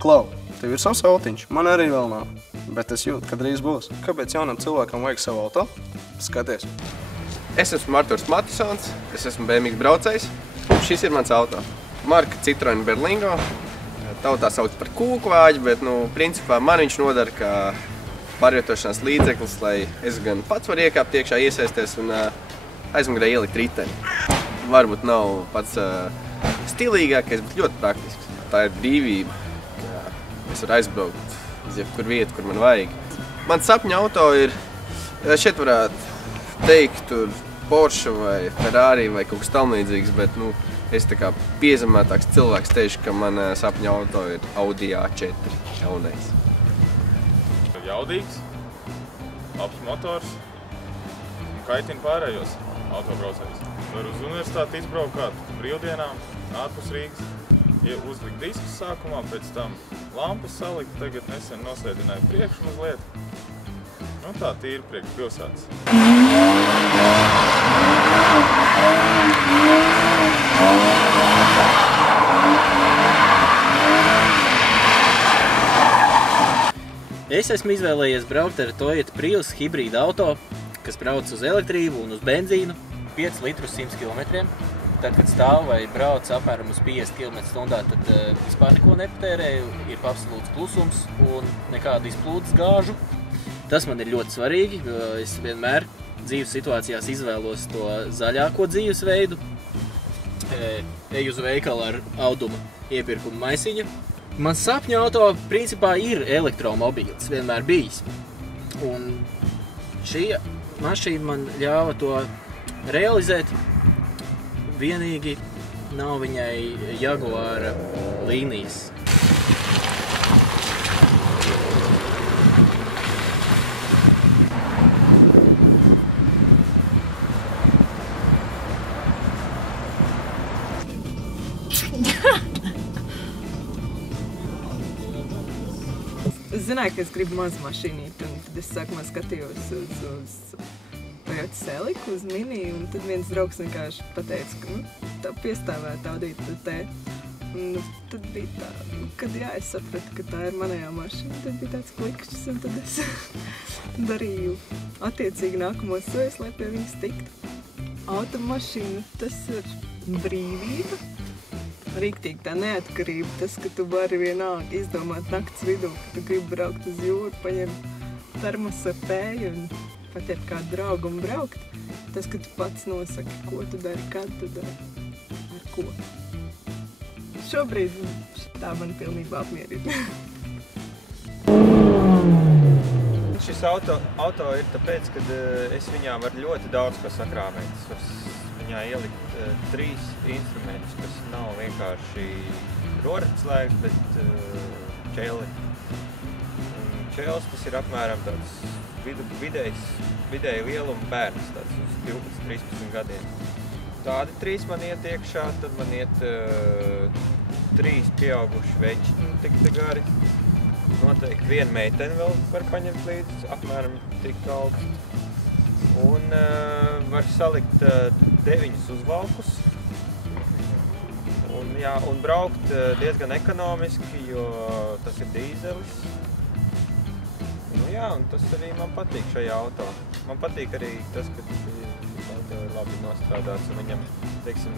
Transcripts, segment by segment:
Klau, tev ir savs autiņš, man arī vēl nav, bet es jūtu, ka drīz būs. Kāpēc jaunam cilvēkam vajag savu auto? Skaties. Es esmu Arturs Matisons, es esmu BMW braucējs. Šis ir mans auto. Marka Citroen Berlingo. Tautā sauc par kūkvāģi, bet, principā man viņš nodara kā pārvietošanās līdzeklis, lai es gan pats varu iekāpt iekšā, iesaisties un aizmugurē ielikt riteni. Varbūt nav pats stilīgākais, bet ļoti praktisks. Tā ir brīvība. Es varu aizbraukt uz jebkur vietu, kur man vajag. Mans sapņa auto ir, šeit varētu teikt, tur Porsche vai Ferrari vai kaut kas tamlīdzīgs, bet, es tā kā piezemētāks cilvēks teikšu, ka man sapņa auto ir Audi A4 jaunais. Jaudīgs, labs motors un kaitina pārējos autobraucējus. Var uz universitāti izbraukāt brīvdienām, ārpus Rīgas, uzlikt diskus sākumā, pēc tam lampas salikt, tagad nesen nosēdināju priekšu mazliet. Tā tīri priekš pilsētas. Es esmu izvēlējies braukt ar Toyota Prius hibrīda auto, kas brauc uz elektrību un uz benzīnu 5 litrus 100 km. Tad, kad stāv vai brauc apmēram uz 50 km/h, tad vispār neko nepatērēju, ir absolūts klusums un nekādu izplūdes gāžu. Tas man ir ļoti svarīgi, jo es vienmēr dzīves situācijās izvēlos to zaļāko dzīvesveidu. Eju uz veikalu ar auduma iepirkuma maisiņu. Mans sapņu auto principā ir elektromobīls, vienmēr bijis. Un šī mašīna man ļāva to realizēt. Vienīgi nav viņai Jaguara līnijas. Es zināju, ka es gribu mazu mašīnīti, un tad es sākumā skatījos uz Toyota Celica, uz Mini, un tad viens draugs vienkārši pateica, ka tā piestāvēta Audi TT. Un tad bija tā, kad es sapratu, ka tā ir manējā mašīna, tad bija tāds klikšķis, un tad es darīju attiecīgi nākamos soļus, lai pie viņas tiktu. Automašīna, tas ir brīvība. Rīktīgi tā neatkarība, tas, ka tu vari vienalga izdomāt nakts vidū, ka tu gribi braukt uz jūru, paņemt termosu ar tēju un paķert kādu draugu un braukt. Tas, ka tu pats nosaki, ko tu dari, kad tu dari, ar ko. Šobrīd tā man pilnībā apmierina. Šis auto ir tāpēc, ka es viņā varu ļoti daudz ko sakrāvēt. Es varu viņā ielikt 3 instrumentus, kas nav vienkārši roretslēgs, bet čeli. Čels tas ir apmēram tāds vidēji lieluma bērns, tāds uz 12-13 gadiem. Tādi 3 man iet iekšā, tad man iet 3 pieauguši veči, tik gari. Noteikti viena meitene vēl var paņemt līdzi, apmēram tik augstu. Un var salikt 9 uzvalkus un braukt diezgan ekonomiski, jo tas ir dīzelis. Un tas arī man patīk šajā auto. Man patīk arī tas, ka šis auto ir labi nostrādāts un viņam, teiksim,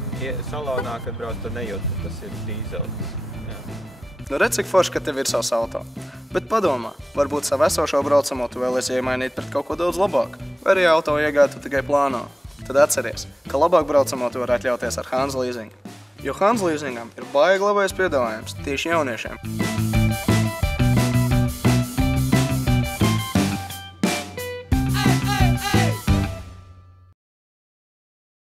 salonā, kad brauc, tad nejūt, ka tas ir dīzelis. Redz, cik forši, ka tev ir savs auto. Bet padomā, varbūt savu esošo braucamo tu vēlies iemainīt pret kaut ko daudz labāku. Vai arī auto iegādi tu tikai plāno. Tad atceries, ka labāk braucamo tu var atļauties ar Hanza Leasing. Jo Hanza Leasingam ir baigi labais piedāvājums tieši jauniešiem.